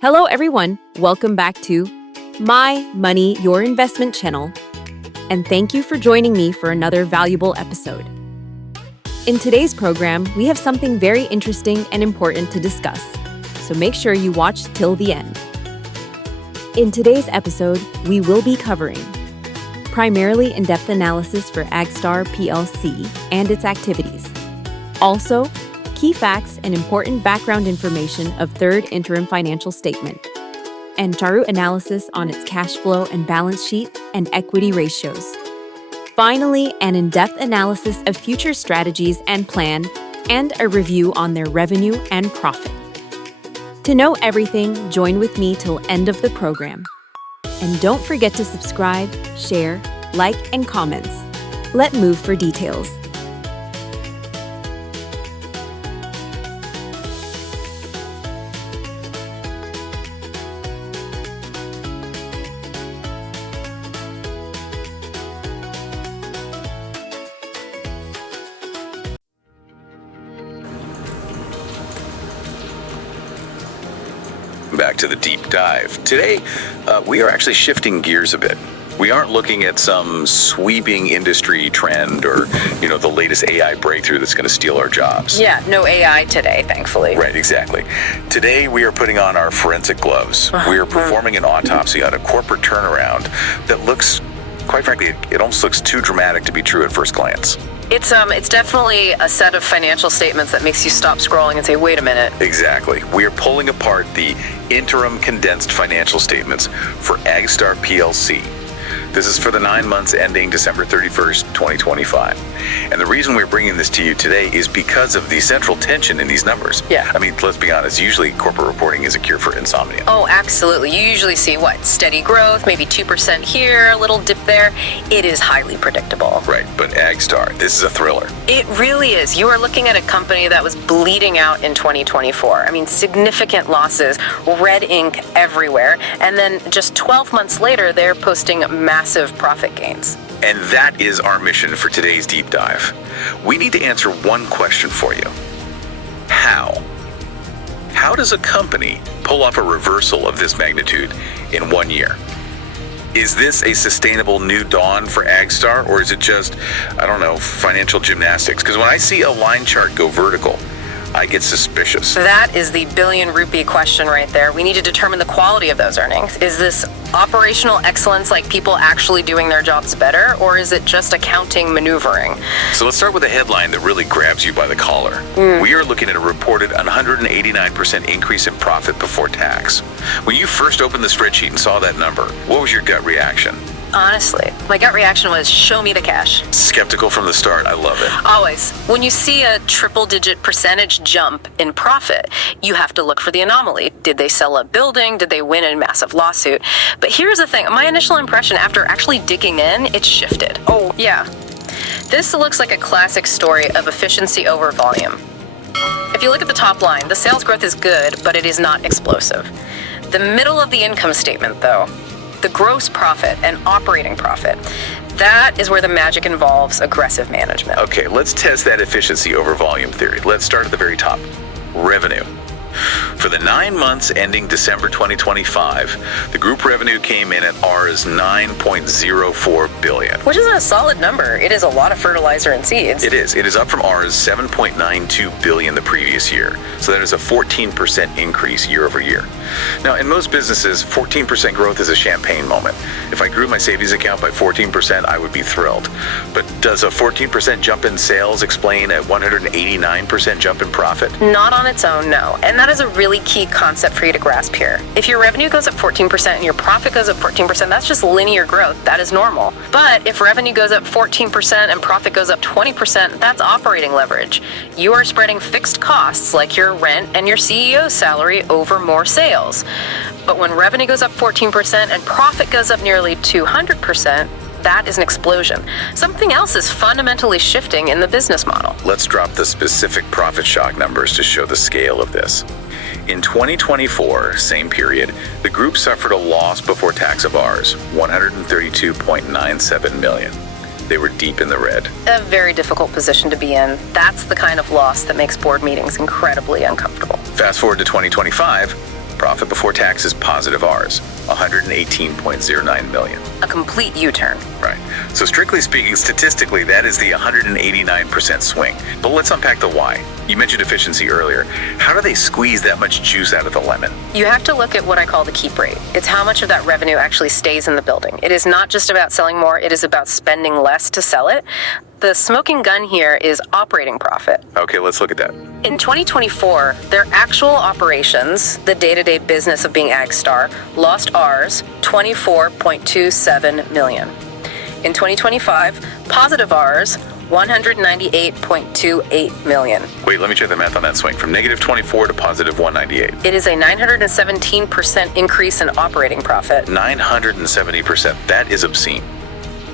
Hello, everyone. Welcome back to My Money, Your Investment channel. And thank you for joining me for another valuable episode. In today's program, we have something very interesting and important to discuss. So make sure you watch till the end. In today's episode, we will be covering primarily in-depth analysis for Agstar PLC and its activities. Also, key facts and important background information of third interim financial statement, and Charu analysis on its cash flow and balance sheet and equity ratios. Finally, an in-depth analysis of future strategies and plan, and a review on their revenue and profit. To know everything, join with me till end of the program. And don't forget to subscribe, share, like, and comments. Let's move for details. Back to the deep dive. Today, we are actually shifting gears a bit. We aren't looking at some sweeping industry trend or, the latest AI breakthrough that's going to steal our jobs. Yeah, no AI today, thankfully. Right, exactly. Today, we are putting on our forensic gloves. We are performing an autopsy on a corporate turnaround that looks, quite frankly, it almost looks too dramatic to be true at first glance. It's definitely a set of financial statements that makes you stop scrolling and say, wait a minute. Exactly. We are pulling apart the interim condensed financial statements for Agstar PLC. This is for the 9 months ending December 31st, 2025. And the reason we're bringing this to you today is because of the central tension in these numbers. Yeah. I mean, let's be honest, usually corporate reporting is a cure for insomnia. Oh, absolutely. You usually see, steady growth, maybe 2% here, a little dip there. It is highly predictable. Right, but Agstar, this is a thriller. It really is. You are looking at a company that was bleeding out in 2024. I mean, significant losses, red ink everywhere. And then just 12 months later, they're posting massive profit gains. And that is our mission for today's deep dive. We need to answer one question for you. How? How does a company pull off a reversal of this magnitude in 1 year? Is this a sustainable new dawn for Agstar, or is it just, financial gymnastics? Because when I see a line chart go vertical, I get suspicious. That is the billion rupee question right there. We need to determine the quality of those earnings. Is this operational excellence, like people actually doing their jobs better, or is it just accounting maneuvering? So let's start with a headline that really grabs you by the collar. We are looking at a reported 189% increase in profit before tax. When you first opened the spreadsheet and saw that number, what was your gut reaction? Honestly, my gut reaction was, show me the cash. Skeptical from the start. I love it. Always. When you see a triple-digit percentage jump in profit, you have to look for the anomaly. Did they sell a building? Did they win a massive lawsuit? But here's the thing. My initial impression after actually digging in, it shifted. Oh, yeah. This looks like a classic story of efficiency over volume. If you look at the top line, the sales growth is good, but it is not explosive. The middle of the income statement, though, the gross profit and operating profit, that is where the magic involves aggressive management. Okay, let's test that efficiency over volume theory. Let's start at the very top. Revenue. For the 9 months ending December 2025, the group revenue came in at Rs 9.04 billion. Which is a solid number. It is a lot of fertilizer and seeds. It is. It is up from Rs 7.92 billion the previous year. So that is a 14% increase year over year. Now, in most businesses, 14% growth is a champagne moment. If I grew my savings account by 14%, I would be thrilled. But does a 14% jump in sales explain a 189% jump in profit? Not on its own, no. And that is a really key concept for you to grasp here. If your revenue goes up 14% and your profit goes up 14%, that's just linear growth. That is normal. But if revenue goes up 14% and profit goes up 20%, that's operating leverage. You are spreading fixed costs like your rent and your CEO's salary over more sales. But when revenue goes up 14% and profit goes up nearly 200%, that is an explosion. Something else is fundamentally shifting in the business model. Let's drop the specific profit shock numbers to show the scale of this. In 2024, same period, the group suffered a loss before tax of Rs 132.97 million. They were deep in the red. A very difficult position to be in. That's the kind of loss that makes board meetings incredibly uncomfortable. Fast forward to 2025, Profit before tax is positive Rs, 118.09 million. A complete U-turn. Right. So strictly speaking, statistically, that is the 189% swing. But let's unpack the why. You mentioned efficiency earlier. How do they squeeze that much juice out of the lemon? You have to look at what I call the keep rate. It's how much of that revenue actually stays in the building. It is not just about selling more, it is about spending less to sell it. The smoking gun here is operating profit. Okay, let's look at that. In 2024, their actual operations, the day-to-day business of being Agstar, lost Rs 24.27 million. In 2025, positive Rs 198.28 million. Wait, let me check the math on that swing. From negative 24 to positive 198. It is a 917% increase in operating profit. 970%. That is obscene.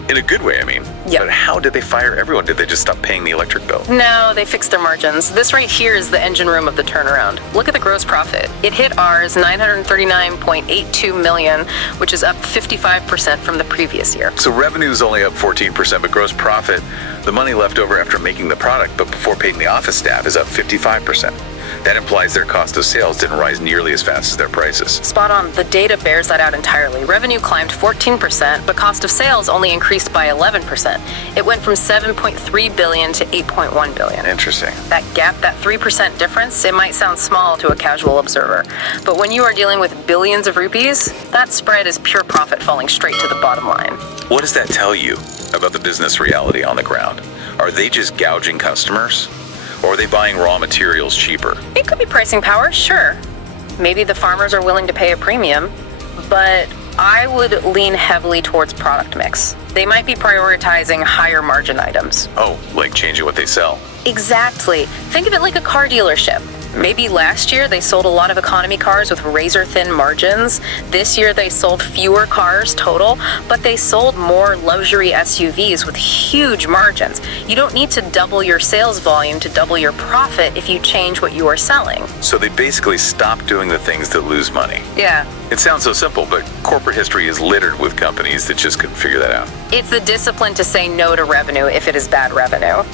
In a good way, I mean. Yep. But how did they fire everyone? Did they just stop paying the electric bill? No, they fixed their margins. This right here is the engine room of the turnaround. Look at the gross profit. It hit Rs 939.82 million, which is up 55% from the previous year. So revenue is only up 14%, but gross profit, the money left over after making the product but before paying the office staff, is up 55%. That implies their cost of sales didn't rise nearly as fast as their prices. Spot on. The data bears that out entirely. Revenue climbed 14%, but cost of sales only increased by 11%. It went from 7.3 billion to 8.1 billion. Interesting. That gap, that 3% difference, it might sound small to a casual observer. But when you are dealing with billions of rupees, that spread is pure profit falling straight to the bottom line. What does that tell you about the business reality on the ground? Are they just gouging customers? Or are they buying raw materials cheaper? It could be pricing power, sure. Maybe the farmers are willing to pay a premium, but I would lean heavily towards product mix. They might be prioritizing higher margin items. Oh, like changing what they sell. Exactly. Think of it like a car dealership. Maybe last year they sold a lot of economy cars with razor-thin margins. This year they sold fewer cars total, but they sold more luxury SUVs with huge margins. You don't need to double your sales volume to double your profit if you change what you are selling. So they basically stopped doing the things that lose money. Yeah. It sounds so simple, but corporate history is littered with companies that just couldn't figure that out. It's the discipline to say no to revenue if it is bad revenue.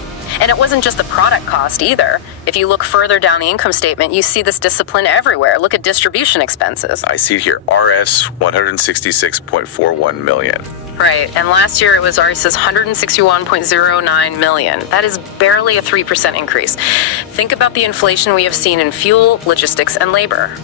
And it wasn't just the product cost either. If you look further down the income statement, you see this discipline everywhere. Look at distribution expenses. I see it here, RS 166.41 million. Right, and last year it was RS's 161.09 million. That is barely a 3% increase. Think about the inflation we have seen in fuel, logistics, and labor.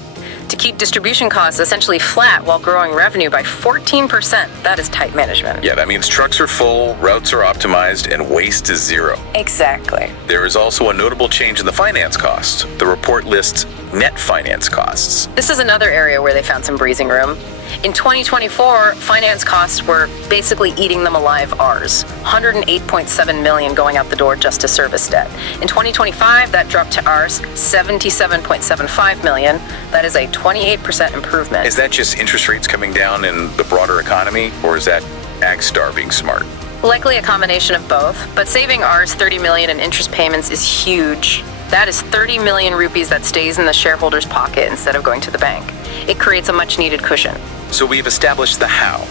To keep distribution costs essentially flat while growing revenue by 14%, that is tight management. Yeah, that means trucks are full, routes are optimized, and waste is zero. Exactly. There is also a notable change in the finance costs. The report lists net finance costs. This is another area where they found some breathing room. In 2024, finance costs were basically eating them alive Rs, 108.7 million going out the door just to service debt. In 2025, that dropped to Rs, 77.75 million. That is a 28% improvement. Is that just interest rates coming down in the broader economy, or is that Agstar being smart? Likely a combination of both, but saving Rs 30 million in interest payments is huge. That is 30 million rupees that stays in the shareholder's pocket instead of going to the bank. It creates a much-needed cushion. So we've established the how.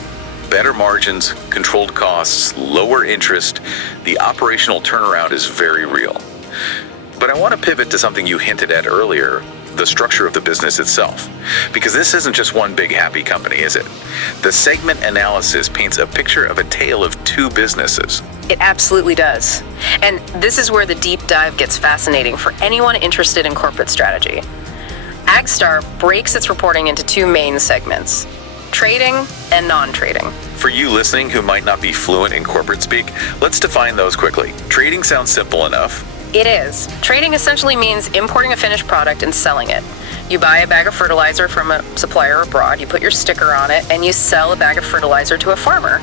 Better margins, controlled costs, lower interest. The operational turnaround is very real. But I want to pivot to something you hinted at earlier, the structure of the business itself. Because this isn't just one big happy company, is it? The segment analysis paints a picture of a tale of two businesses. It absolutely does. And this is where the deep dive gets fascinating for anyone interested in corporate strategy. Agstar breaks its reporting into two main segments: trading and non-trading. For you listening who might not be fluent in corporate speak, let's define those quickly. Trading sounds simple enough. It is. Trading essentially means importing a finished product and selling it. You buy a bag of fertilizer from a supplier abroad, you put your sticker on it, and you sell a bag of fertilizer to a farmer.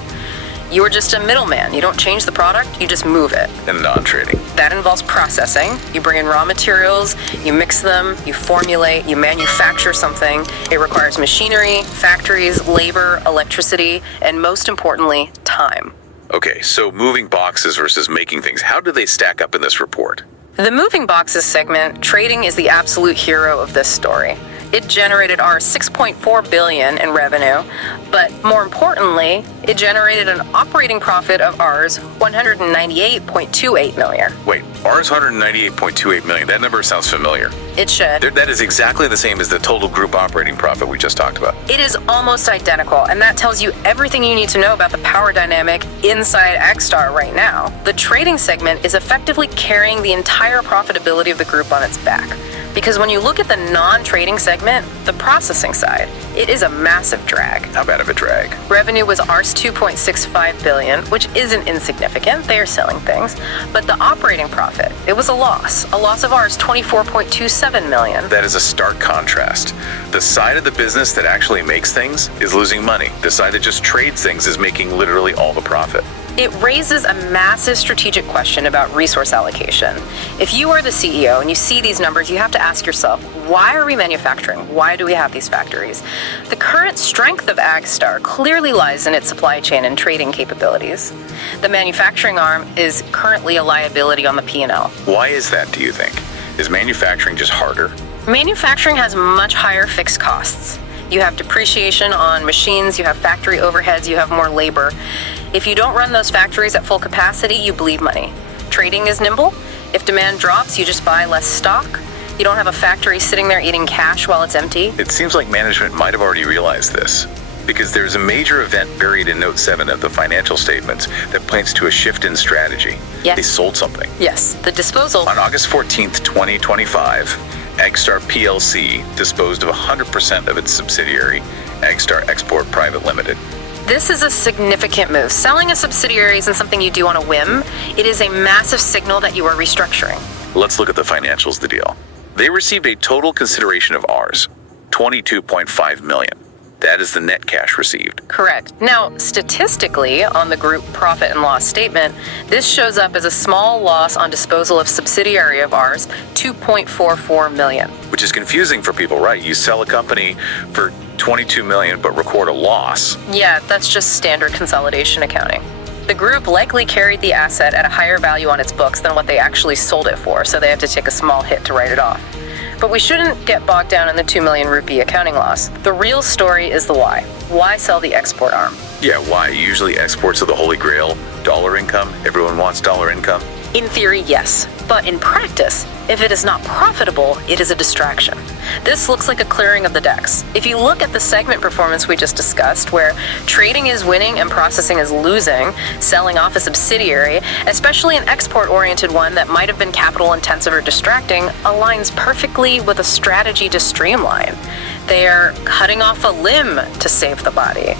You are just a middleman. You don't change the product, you just move it. And non-trading. That involves processing. You bring in raw materials, you mix them, you formulate, you manufacture something. It requires machinery, factories, labor, electricity, and most importantly, time. Okay, so moving boxes versus making things, how do they stack up in this report? The moving boxes segment, trading is the absolute hero of this story. It generated our $6.4 billion in revenue, but more importantly, it generated an operating profit of ours $198.28 million. Wait, ours $198.28 million. That number sounds familiar. It should. That is exactly the same as the total group operating profit we just talked about. It is almost identical, and that tells you everything you need to know about the power dynamic inside Agstar right now. The trading segment is effectively carrying the entire profitability of the group on its back. Because when you look at the non-trading segment, the processing side, it is a massive drag. How bad of a drag? Revenue was ours $2.65 billion, which isn't insignificant. They are selling things. But the operating profit, it was a loss of ours $24.27 million. That is a stark contrast. The side of the business that actually makes things is losing money. The side that just trades things is making literally all the profit. It raises a massive strategic question about resource allocation. If you are the CEO and you see these numbers, you have to ask yourself, why are we manufacturing? Why do we have these factories? The current strength of Agstar clearly lies in its supply chain and trading capabilities. The manufacturing arm is currently a liability on the P&L. Why is that, do you think? Is manufacturing just harder? Manufacturing has much higher fixed costs. You have depreciation on machines, you have factory overheads, you have more labor. If you don't run those factories at full capacity, you bleed money. Trading is nimble. If demand drops, you just buy less stock. You don't have a factory sitting there eating cash while it's empty. It seems like management might have already realized this, because there's a major event buried in Note 7 of the financial statements that points to a shift in strategy. Yes. They sold something. Yes, the disposal. On August 14th, 2025, Agstar PLC disposed of 100% of its subsidiary, Agstar Export Private Limited. This is a significant move. Selling a subsidiary isn't something you do on a whim. It is a massive signal that you are restructuring. Let's look at the financials of the deal. They received a total consideration of ours, $22.5 million. That is the net cash received. Correct. Now, statistically, on the group profit and loss statement, this shows up as a small loss on disposal of subsidiary of ours, $2.44 million. Which is confusing for people, right? You sell a company for $22 million but record a loss. Yeah, that's just standard consolidation accounting. The group likely carried the asset at a higher value on its books than what they actually sold it for, so they have to take a small hit to write it off. But we shouldn't get bogged down in the 2 million rupee accounting loss. The real story is the why. Why sell the export arm? Yeah, why? Usually exports are the holy grail. Dollar income. Everyone wants dollar income. In theory, yes. But in practice, if it is not profitable, it is a distraction. This looks like a clearing of the decks. If you look at the segment performance we just discussed, where trading is winning and processing is losing, selling off a subsidiary, especially an export-oriented one that might have been capital-intensive or distracting, aligns perfectly with a strategy to streamline. They are cutting off a limb to save the body.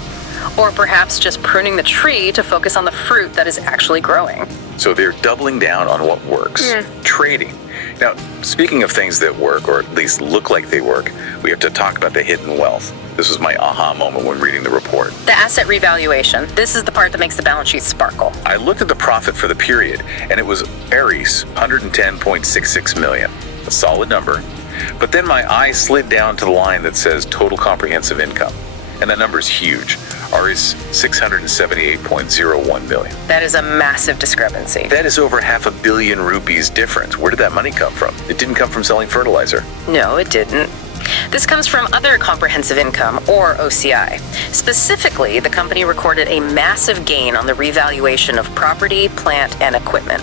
Or perhaps just pruning the tree to focus on the fruit that is actually growing. So they're doubling down on what works. Trading. Now, speaking of things that work, or at least look like they work, we have to talk about the hidden wealth. This was my aha moment when reading the report. The asset revaluation. This is the part that makes the balance sheet sparkle. I looked at the profit for the period, and it was Ares, $110.66 million. A solid number. But then my eye slid down to the line that says total comprehensive income. And that number is huge. Ours $678.01 million. That is a massive discrepancy. That is over $500 million rupees difference. Where did that money come from? It didn't come from selling fertilizer. No, it didn't. This comes from other comprehensive income, or OCI. Specifically, the company recorded a massive gain on the revaluation of property, plant, and equipment.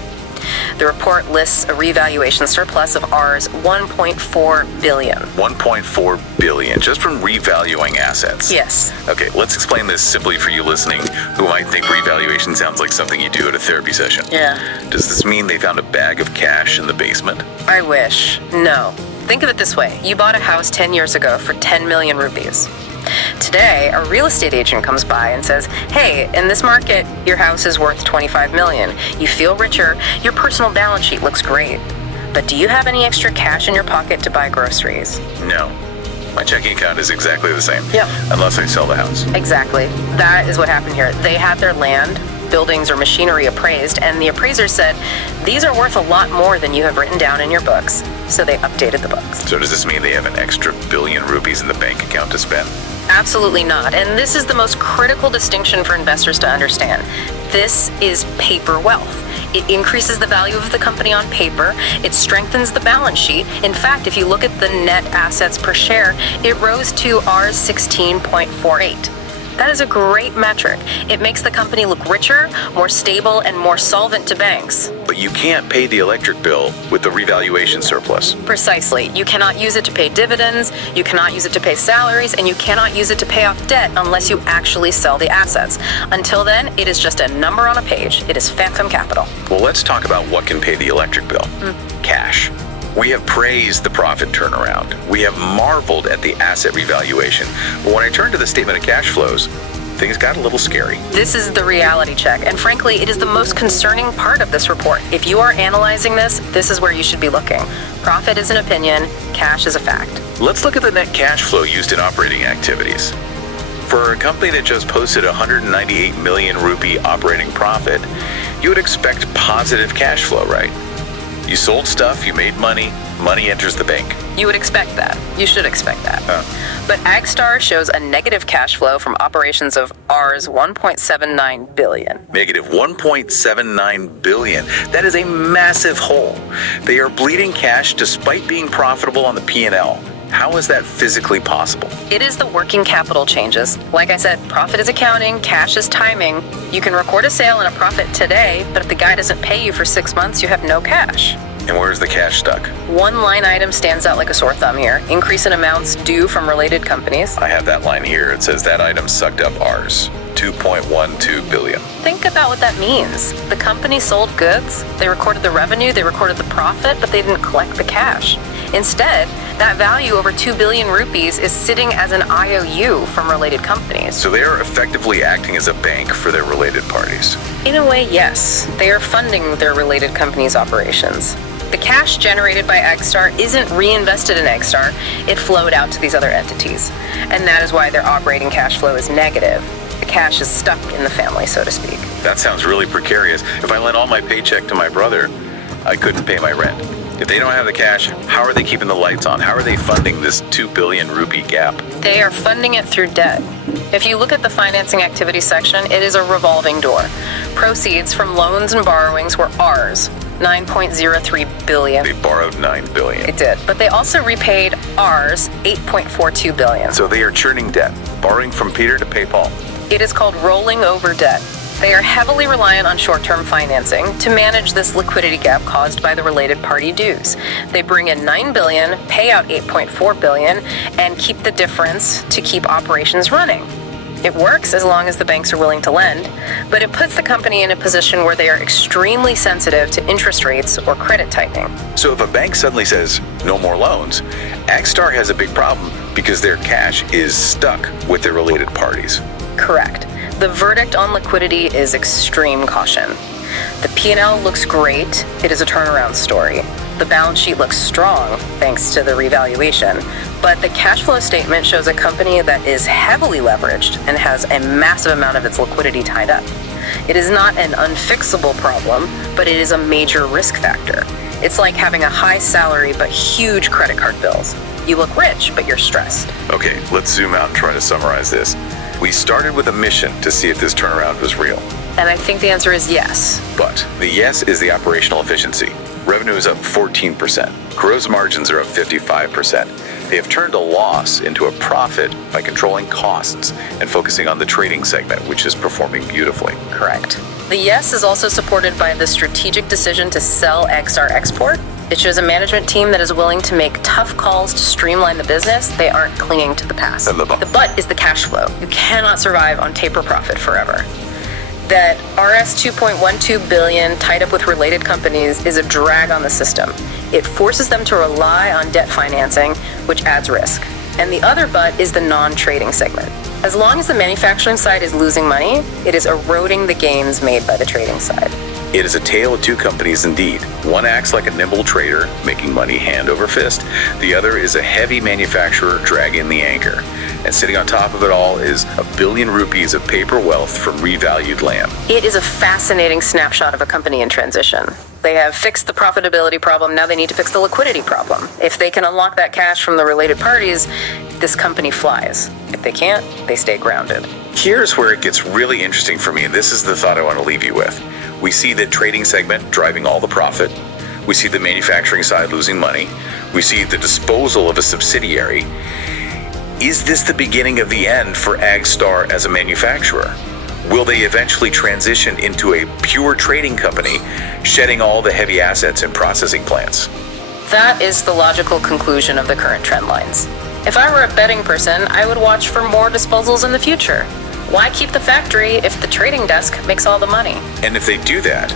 The report lists a revaluation surplus of ours $1.4 billion. $1.4 billion, just from revaluing assets. Yes. Okay, let's explain this simply for you listening who might think revaluation sounds like something you do at a therapy session. Yeah. Does this mean they found a bag of cash in the basement? I wish. No. Think of it this way. You bought a house 10 years ago for 10 million rupees. Today, a real estate agent comes by and says, hey, in this market, your house is worth 25 million. You feel richer, your personal balance sheet looks great. But do you have any extra cash in your pocket to buy groceries? No. My checking account is exactly the same. Yep. Unless I sell the house. Exactly. That is what happened here. They had their land, buildings, or machinery appraised, and the appraiser said, these are worth a lot more than you have written down in your books. So they updated the books. So does this mean they have an extra billion rupees in the bank account to spend? Absolutely not. And this is the most critical distinction for investors to understand. This is paper wealth. It increases the value of the company on paper. It strengthens the balance sheet. In fact, if you look at the net assets per share, it rose to Rs 16.48. That is a great metric. It makes the company look richer, more stable, and more solvent to banks. But you can't pay the electric bill with the revaluation surplus. Precisely. You cannot use it to pay dividends, you cannot use it to pay salaries, and you cannot use it to pay off debt unless you actually sell the assets. Until then, it is just a number on a page. It is phantom capital. Well, let's talk about what can pay the electric bill. Cash. We have praised the profit turnaround. We have marveled at the asset revaluation. But when I turned to the statement of cash flows, things got a little scary. This is the reality check, and frankly, it is the most concerning part of this report. If you are analyzing this, this is where you should be looking. Profit is an opinion, cash is a fact. Let's look at the net cash flow used in operating activities. For a company that just posted 198 million rupee operating profit, you would expect positive cash flow, right? You sold stuff, you made money, money enters the bank. You would expect that. You should expect that. But Agstar shows a negative cash flow from operations of Rs 1.79 billion. Negative 1.79 billion. That is a massive hole. They are bleeding cash despite being profitable on the P&L. How is that physically possible? It is the working capital changes. Like I said, profit is accounting, cash is timing. You can record a sale and a profit today, but if the guy doesn't pay you for 6 months, you have no cash. And where's the cash stuck? One line item stands out like a sore thumb here. Increase in amounts due from related companies. I have that line here. It says that item sucked up Rs 2.12 billion. Think about what that means. The company sold goods, they recorded the revenue, they recorded the profit, but they didn't collect the cash. Instead, that value over 2 billion rupees is sitting as an IOU from related companies. So they are effectively acting as a bank for their related parties. In a way, yes. They are funding their related companies' operations. The cash generated by Agstar isn't reinvested in Agstar, it flowed out to these other entities. And that is why their operating cash flow is negative. The cash is stuck in the family, so to speak. That sounds really precarious. If I lent all my paycheck to my brother, I couldn't pay my rent. If they don't have the cash, how are they keeping the lights on? How are they funding this 2 billion rupee gap? They are funding it through debt. If you look at the financing activity section, it is a revolving door. Proceeds from loans and borrowings were Rs 9.03 billion. They borrowed 9 billion. It did, but they also repaid Rs 8.42 billion. So they are churning debt, borrowing from Peter to pay Paul. It is called rolling over debt. They are heavily reliant on short-term financing to manage this liquidity gap caused by the related party dues. They bring in 9 billion, pay out 8.4 billion, and keep the difference to keep operations running. It works as long as the banks are willing to lend, but it puts the company in a position where they are extremely sensitive to interest rates or credit tightening. So if a bank suddenly says no more loans, Agstar has a big problem because their cash is stuck with their related parties. Correct. The verdict on liquidity is extreme caution. The P&L looks great. It is a turnaround story. The balance sheet looks strong thanks to the revaluation, but the cash flow statement shows a company that is heavily leveraged and has a massive amount of its liquidity tied up. It is not an unfixable problem, but it is a major risk factor. It's like having a high salary but huge credit card bills. You look rich, but you're stressed. Okay, let's zoom out and try to summarize this. We started with a mission to see if this turnaround was real. And I think the answer is yes. But the yes is the operational efficiency. Revenue is up 14%. Gross margins are up 55%. They have turned a loss into a profit by controlling costs and focusing on the trading segment, which is performing beautifully. Correct. The yes is also supported by the strategic decision to sell Agstar Export. It shows a management team that is willing to make tough calls to streamline the business. They aren't clinging to the past. And the but is the cash flow. You cannot survive on paper profit forever. That Rs 2.12 billion tied up with related companies is a drag on the system. It forces them to rely on debt financing, which adds risk. And the other but is the non-trading segment. As long as the manufacturing side is losing money, it is eroding the gains made by the trading side. It is a tale of two companies indeed. One acts like a nimble trader, making money hand over fist. The other is a heavy manufacturer dragging the anchor. And sitting on top of it all is 1 billion rupees of paper wealth from revalued land. It is a fascinating snapshot of a company in transition. They have fixed the profitability problem, now they need to fix the liquidity problem. If they can unlock that cash from the related parties, this company flies. If they can't, they stay grounded. Here's where it gets really interesting for me, and this is the thought I want to leave you with. We see the trading segment driving all the profit. We see the manufacturing side losing money. We see the disposal of a subsidiary. Is this the beginning of the end for Agstar as a manufacturer? Will they eventually transition into a pure trading company, shedding all the heavy assets and processing plants? That is the logical conclusion of the current trend lines. If I were a betting person, I would watch for more disposals in the future. Why keep the factory if the trading desk makes all the money? And if they do that,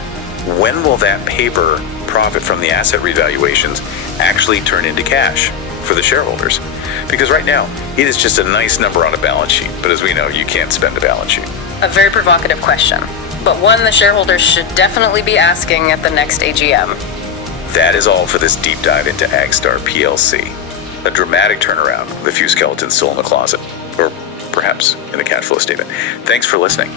when will that paper profit from the asset revaluations actually turn into cash for the shareholders? Because right now, it is just a nice number on a balance sheet, but as we know, you can't spend a balance sheet. A very provocative question, but one the shareholders should definitely be asking at the next AGM. That is all for this deep dive into Agstar PLC. A dramatic turnaround with a few skeletons still in the closet, or perhaps in the cash flow statement. Thanks for listening.